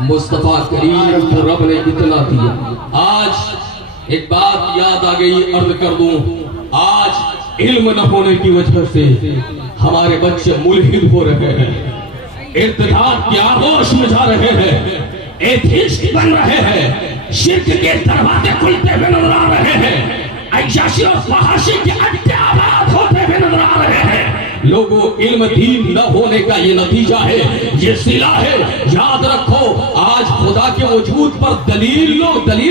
مصطفیٰ کریم کو رب نے اتنا دیا. آج ایک بات یاد آ گئی، عرض کر دوں. آج علم نہ ہونے کی وجہ سے ہمارے بچے ملحد ہو رہے ہیں، ارتداد کی آغوش میں جا رہے ہیں، ایتھیسٹ بن رہے ہیں، شرک کے دروازے کھلتے ہوئے نظر آ رہے ہیں، عیاشی اور فحاشی کے اڈے آباد ہوتے ہوئے نظر آ رہے ہیں. لوگوں، علم دین نہ ہونے کا یہ نتیجہ ہے، یہ صلہ ہے. یاد رکھو، آج خدا کے وجود پر دلیل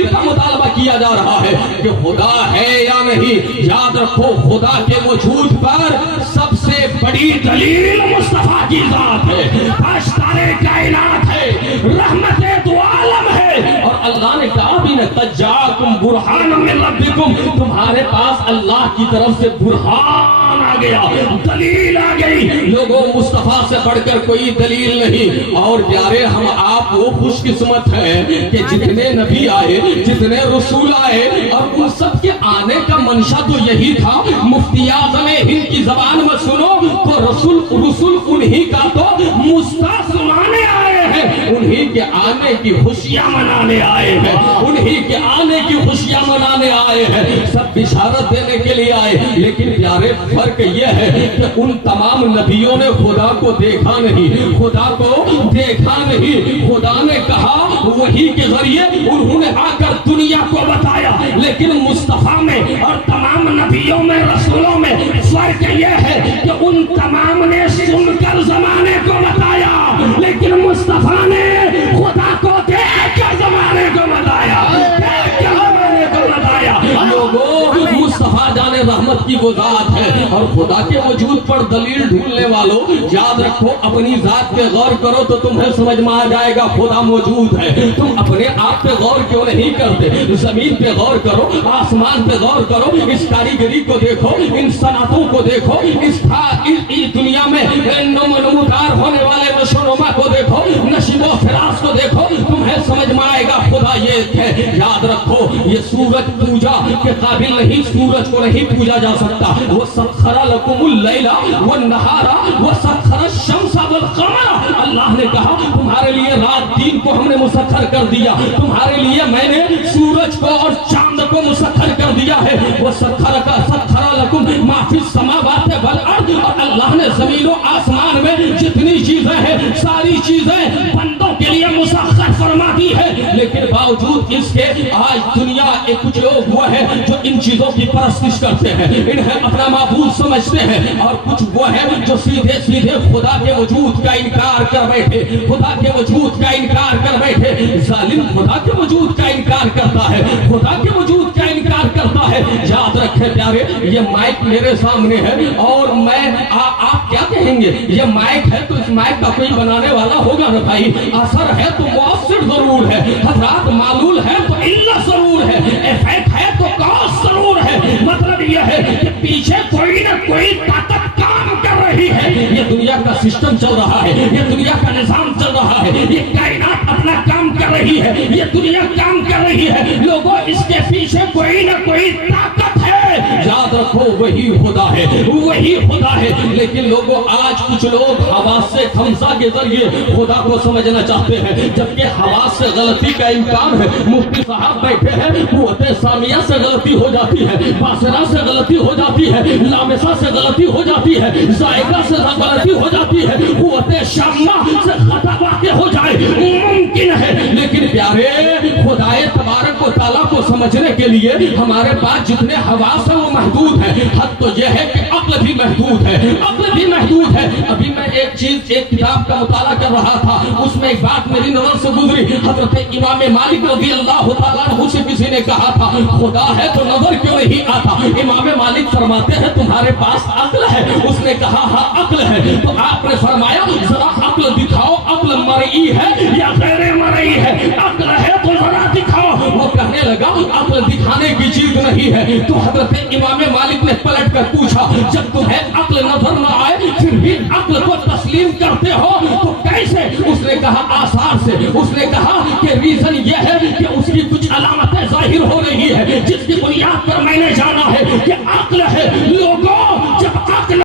کا مطالبہ کیا جا رہا ہے کہ خدا ہے یا نہیں. یاد رکھو، خدا کے وجود پر سب سے بڑی دلیل مصطفیٰ کی ذات ہے، پاشدار کائنات ہے، رحمت دو عالم ہے. اور اللہ نے کہا بھی نہ قد جاءکم برہان من ربکم، تمہارے پاس اللہ کی طرف سے برہان آ گیا، دلیل آ گئی. لوگوں، مصطفیٰ سے بڑھ کر کوئی دلیل نہیں. اور پیارے، ہم آپ وہ خوش قسمت ہیں کہ جتنے نبی آئے، جتنے رسول آئے، اور ان سب کے آنے کا منشا تو یہی تھا. مفتی اعظم ہند کی زبان میں سنو تو رسول انہی کا تو مستہ سنانے آئے ہیں، انہی کے آنے کی خوشیاں منانے آئے ہیں، انہی کے آنے کی خوشیاں منانے آئے ہیں. سب بشارت دینے کے لیے آئے. لیکن پیارے، فرق یہ ہے کہ ان تمام نبیوں نے خدا کو دیکھا نہیں، خدا کو دیکھا نہیں. خدا نے کہا وحی کے ذریعے انہوں نے آ کر دنیا کو بتایا. لیکن مصطفیٰ میں اور تمام نبیوں میں، رسولوں میں فرق یہ ہے کہ ان تمام نے سن کر زمانے کو بتایا، لیکن مصطفیٰ نے خدا کو دیکھ کر زمانے کو بتایا، دیکھ کر زمانے کو بتایا. لوگوں، مصطفیٰ جانے رحمت کی وہ ذات ہے. اور خدا کے وجود پر دلیل ڈھونڈنے والوں، یاد رکھو، اپنی ذات پہ غور کرو تو تمہیں سمجھ میں آ جائے گا خدا موجود ہے. تم اپنے آپ پہ غور کیوں نہیں کرتے؟ زمین پہ غور کرو، آسمان پہ غور کرو، اس کاریگری کو دیکھو، ان صنعتوں کو دیکھو، اس دنیا میں نمودار ہونے والے نشوونما کو دیکھو، نشیب و فراز کو دیکھو، تمہیں سمجھ میں آئے گا خدا یہ ہے. یاد رکھو، یہ سورج پوجا کے قابل نہیں، سورج کو نہیں پوجا جا سکتا. وہ سخر لکم اللیل والنہار وسخر الشمس والقمر. اللہ نے کہا تمہارے لیے رات دن کو ہم نے مسخر کر دیا، تمہارے لیے میں نے سورج کو اور چاند کو مسخر کر دیا ہے. وہ سخر لکم ما فی السماوات والارض. اور اللہ نے زمین و آسمان میں جتنی چیزیں ہیں ساری چیزیں بندوں کے لیے مسخر فرما دی ہے. لیکن باوجود اس کے آج دنیا ایک کچھ لوگ وہ ہیں جو ان چیزوں کی پرستش کرتے ہیں، انہیں اپنا معبود سمجھتے ہیں. اور کچھ وہ ہیں جو سیدھے خدا کے وجود کا انکار کر بیٹھے، خدا کے وجود کا انکار کر بیٹھے. ظالم خدا کے وجود کا انکار کرتا ہے، خدا کے وجود کا انکار کرتا ہے. یاد رکھیں پیارے، یہ مائک میرے سامنے ہے اور میں آپ کیا کہیں گے؟ یہ مائک ہے تو اس مائک کا کوئی بنانے والا ہوگا نا بھائی. اثر ہے تو مؤثر ضرور ہے، حضرات معلول ہے تو علت ضرور ہے، افیکٹ ہے تو کاز ضرور ہے. مطلب یہ ہے کہ پیچھے کوئی نہ کوئی طاقت کام کر رہی ہے. یہ دنیا کا سسٹم چل رہا ہے، یہ دنیا کا نظام چل رہا ہے، یہ کائنات اپنا کام کر رہی ہے، یہ دنیا کام کر رہی ہے. لوگوں، اس کے پیچھے کوئی نہ کوئی طاقت ہے. یاد رکھو، وہی خدا ہے، وہی خدا ہے. لیکن لوگوں، آج کچھ لوگ حواس سے خمسہ کے ذریعے خدا کو سمجھنا چاہتے ہیں، جبکہ حواس سے غلطی کا امکان ہے. مفتی صاحب بیٹھے ہیں، قوت سامیہ سے غلطی ہو جاتی ہے، باصرہ سے غلطی ہو جاتی ہے، لامسہ سے غلطی ہو جاتی ہے، ذائقہ سے غلطی ہو جاتی ہے، قوت شامہ سے خطا واقع ہو جائے ممکن ہے. لیکن پیارے، خدائے تبارک و تعالیٰ کو سمجھنے کے لیے ہمارے پاس جتنے حواس ہیں وہ محدود ہیں. حد تو یہ ہے کہ عقل بھی محدود ہے، عقل بھی محدود ہے. ابھی میں ایک کتاب کا مطالعہ کر رہا تھا، اس میں ایک بات میری نظر سے گزری. حضرت امام مالک رضی اللہ تعالیٰ عنہ سے کسی نے کہا تھا خدا ہے تو نظر کیوں نہیں آتا؟ امام مالک فرماتے ہیں تمہارے پاس عقل ہے. اس نے کہا ہاں عقل ہے. تو آپ نے فرمایا ذرا عقل دکھاؤ، عقل مرئی ہے یا غیر مرئی ہے؟ عقل ہے تو ذرا دکھاؤ. وہ کہنے لگا عقل دکھانے کی چیز نہیں ہے. تو حضرت امام مالک نے پلٹ کر پوچھا جب تمہیں عقل نظر نہ آئے پھر بھی عقل کو تسلیم کرتے ہو تو کیسے؟ اس نے کہا آثار سے. اس نے کہا کہ ریزن یہ ہے کہ اس کی کچھ علامتیں ظاہر ہو رہی ہے جس کی بنیاد پر میں نے جانا ہے کہ عقل ہے. لوگ